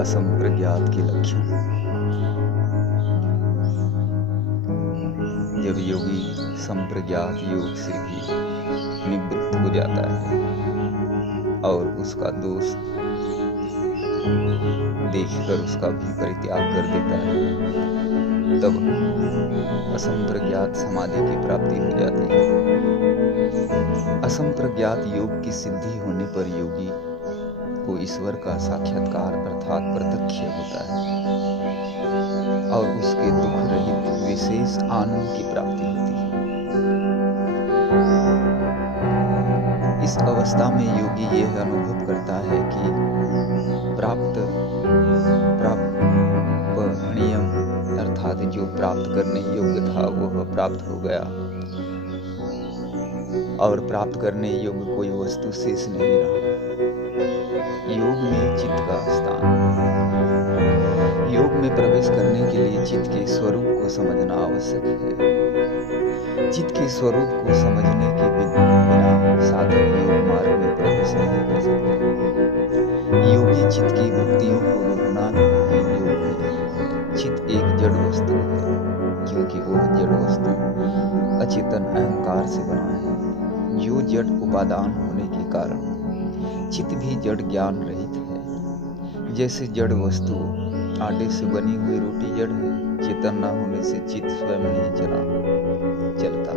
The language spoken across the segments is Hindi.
असंप्रज्ञात के लक्षण। जब योगी संप्रज्ञात योग से भी निवृत्त हो जाता है और उसका दोष देखकर उसका भी परित्याग कर देता है, तब असंप्रज्ञात समाधि की प्राप्ति हो जाती है। असंप्रज्ञात योग की सिद्धि होने पर योगी को ईश्वर का साक्षात्कार अर्थात प्रत्यक्ष होता है और उसके दुख रहित विशेष आनंद की प्राप्ति होती है। इस अवस्था में योगी यह अनुभव करता है कि नियम अर्थात जो प्राप्त करने योग्य था वह प्राप्त हो गया और प्राप्त करने योग्य कोई वस्तु शेष नहीं रहा। योग में चित्त का स्थान। योग में प्रवेश करने के लिए चित्त के स्वरूप को समझना आवश्यक है। चित्त के स्वरूप को समझने के बिना साधक योग मार्ग में प्रवेश नहीं कर सकते। योगी चित्त की वृत्तियों को रोकना ही योग है। चित्त एक जड़ वस्तु है क्योंकि वह जड़ वस्तु अचेतन अहंकार से बना है। जो जड़ उपादान होने के कारण चित्त भी जड़ ज्ञान रहित है। जैसे जड़ वस्तु आटे से बनी हुई रोटी जड़ है, चेतन न होने से चित्त स्वयं नहीं चलता,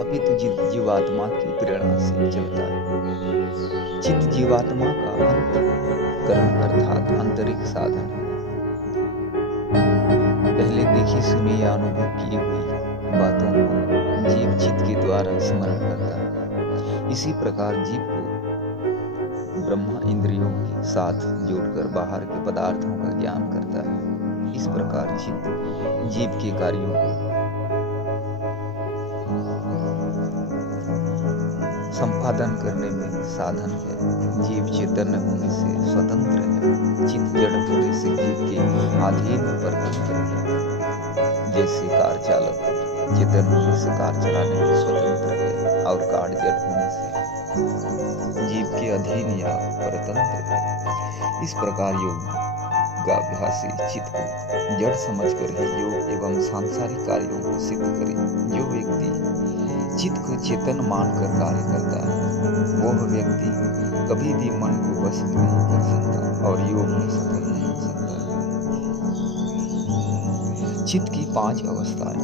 अपितु जीवात्मा की प्रेरणा से चलता है। चित्त जीवात्मा का अंतःकरण अर्थात आंतरिक साधन है। पहले देखी सुनी या अनुभव की हुई बातों को जीव चित्त के द्वारा स्मरण करता है। इसी प्रकार जीव को ब्रह्मा इंद्रियों के साथ जोड़कर बाहर के पदार्थों का ज्ञान करता है। इस प्रकार चित्त जीव के कार्यों को संपादन करने में साधन है। जीव चेतन होने से स्वतंत्र है। चित्त जड़ होने से जीव के अधीन परतंत्र है। जैसे कार चालक चेतन होने से कार चलाने में स्वतंत्र है और कार जड़ होने से जीव के अधीन या परतंत्र है। इस प्रकार योगाभ्यासी चित्त को जड़ समझकर ही योग एवं सांसारिक कार्यों को सिद्ध करे। जो व्यक्ति चित्त को चेतन मानकर कार्य करता है वह व्यक्ति कभी भी मन को वश में नहीं कर सकता और योग में सफल नहीं हो सकता। चित्त की 5 अवस्थाएं।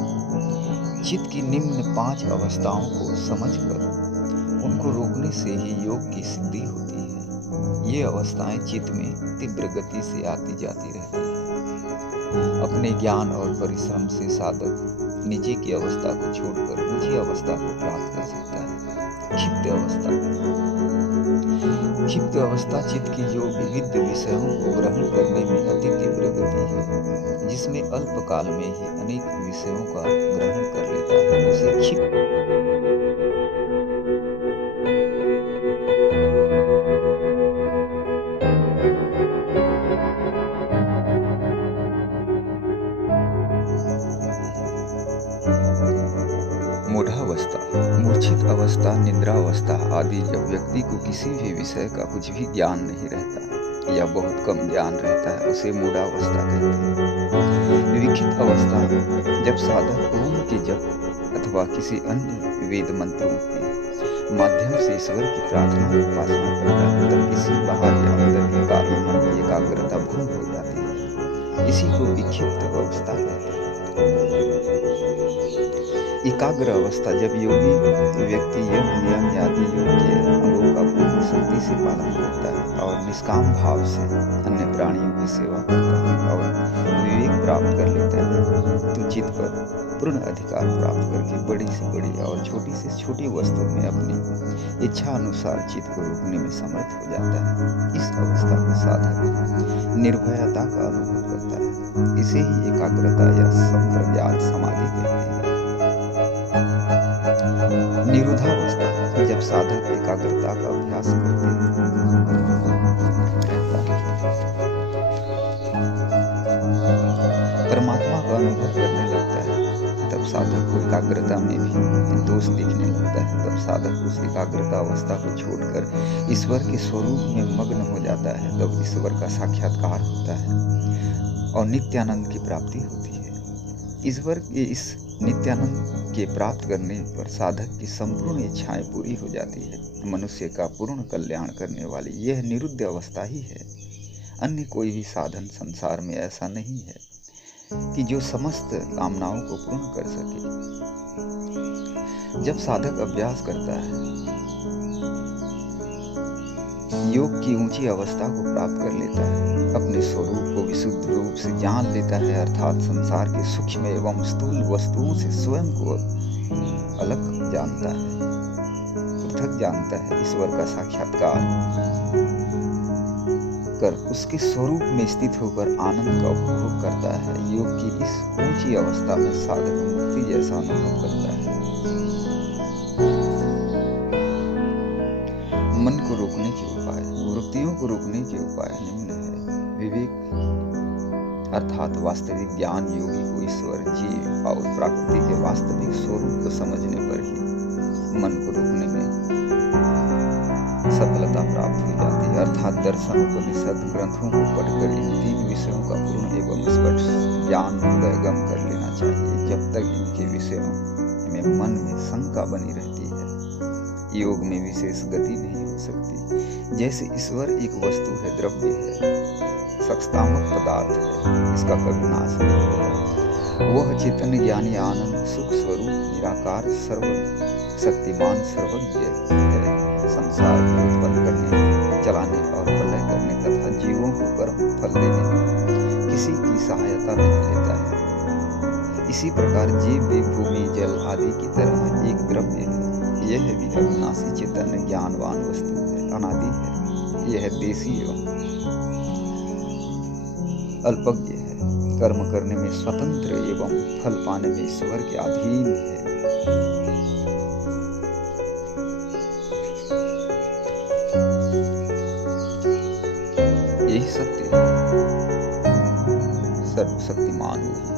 चित्त की निम्न 5 अवस्थाओं को समझकर उनको रोकने से ही योग की सिद्धि होती है। ये अवस्थाएं चित्त में तीव्र गति से आती जाती रहती है। अपने ज्ञान और परिश्रम से साधक नीचे की अवस्था को छोड़कर ऊंची अवस्था को प्राप्त कर सकता है। क्षिप्त अवस्था। क्षिप्त अवस्था चित्त की जो विविध विषयों को ग्रहण करने में अति तीव्र गति है, जिसमें अल्प काल में ही अनेक विषयों का ग्रहण कर लेता है, उसे क्षिप्त। मूढ़ावस्था, मूर्छित अवस्था, निद्रावस्था आदि जब व्यक्ति को किसी भी विषय का कुछ भी ज्ञान नहीं रहता या बहुत कम ज्ञान रहता है उसे मूढ़ावस्था कहते हैं। विक्षिप्त अवस्था जब साधक ओम के जप अथवा किसी अन्य वेद मंत्रों के माध्यम से ईश्वर की प्रार्थना उपासना करता है तब किसी बाहर या अंदर के कारण मन की एकाग्रता भंग हो जाती है। इसी को विक्षिप्त अवस्था कहते हैं। एकाग्र अवस्था जब योगी व्यक्ति यम नियम आदि योग के अंगों का पूर्ण शक्ति से पालन करता है और निष्काम भाव से अन्य प्राणियों की सेवा करता है और विवेक प्राप्त कर लेता है तो चित्त पर पूर्ण अधिकार प्राप्त करके बड़ी से बड़ी और छोटी से छोटी वस्तु में अपनी इच्छा अनुसार चित्त को रोकने में समर्थ हो जाता है। इस अवस्था में साधक निर्भयता का अनुभव करता है। इसे ही एकाग्रता या संप्रज्ञात समाधि कहते हैं। निरुद्धावस्था जब साधक एकाग्रता का अभ्यास करते परमात्मा का अनुभव करने लगता है तब साधक को एकाग्रता में भी दोष दिखने लगता है, तब साधक उस एकाग्रता अवस्था को छोड़कर ईश्वर के स्वरूप में मग्न हो जाता है। तब ईश्वर का साक्षात्कार होता है और नित्यानंद की प्राप्ति होती है। ईश्वर के इस नित्यानंद के प्राप्त करने पर साधक की संपूर्ण इच्छाएं पूरी हो जाती है। मनुष्य का पूर्ण कल्याण करने वाली यह निरुद्ध अवस्था ही है। अन्य कोई भी साधन संसार में ऐसा नहीं है कि जो समस्त कामनाओं को पूर्ण कर सके। जब साधक अभ्यास करता है, योग की ऊंची अवस्था को प्राप्त कर लेता है, अपने स्वरूप को विशुद्ध रूप से जान लेता है, अर्थात संसार के सूक्ष्म एवं स्थूल वस्तुओं से स्वयं को अलग जानता है, पृथक जानता है, ईश्वर का साक्षात्कार कर उसके स्वरूप में स्थित होकर आनंद का उपभोग करता है। योग की इस ऊंची अवस्था में साधक मुक्ति जैसा अनुभव करता है। मन को रोकने के उपाय, वृत्तियों को रोकने के उपाय निम्न है। विवेक अर्थात वास्तविक ज्ञान योगी को ईश्वर, जीव और प्रकृति के वास्तविक स्वरूप को समझने पर ही मन को रोकने में सफलता प्राप्त हो जाती है। अर्थात दर्शन, उपनिषद ग्रंथों को पढ़कर इन तीन विषयों का पूर्ण एवं स्पष्ट ज्ञान हृदयगम कर लेना चाहिए। जब तक इनके विषयों में मन में शंका बनी रहती है, योग में विशेष गति नहीं हो सकती। जैसे ईश्वर एक वस्तु है, द्रव्य है, सत्तात्मक पदार्थ है, इसका कभी नाश नहीं होगा। वह चेतन ज्ञानी आनंद सुख स्वरूप निराकार सर्व शक्तिमान सर्वज्ञ है। संसार को उत्पन्न करने, चलाने और प्रलय करने तथा जीवों को कर्म फल देने में किसी की सहायता नहीं लेता है। इसी प्रकार जीव भी भूमि, जल आदि की तरह एक द्रव्य है। यह भी अविनाशी चेतन ज्ञानवान वस्तु है, अनादि है। यह देशी एवं अल्पज्ञ है, कर्म करने में स्वतंत्र एवं फल पाने में ईश्वर के अधीन है। यही सत्य है। सर्वशक्तिमान वही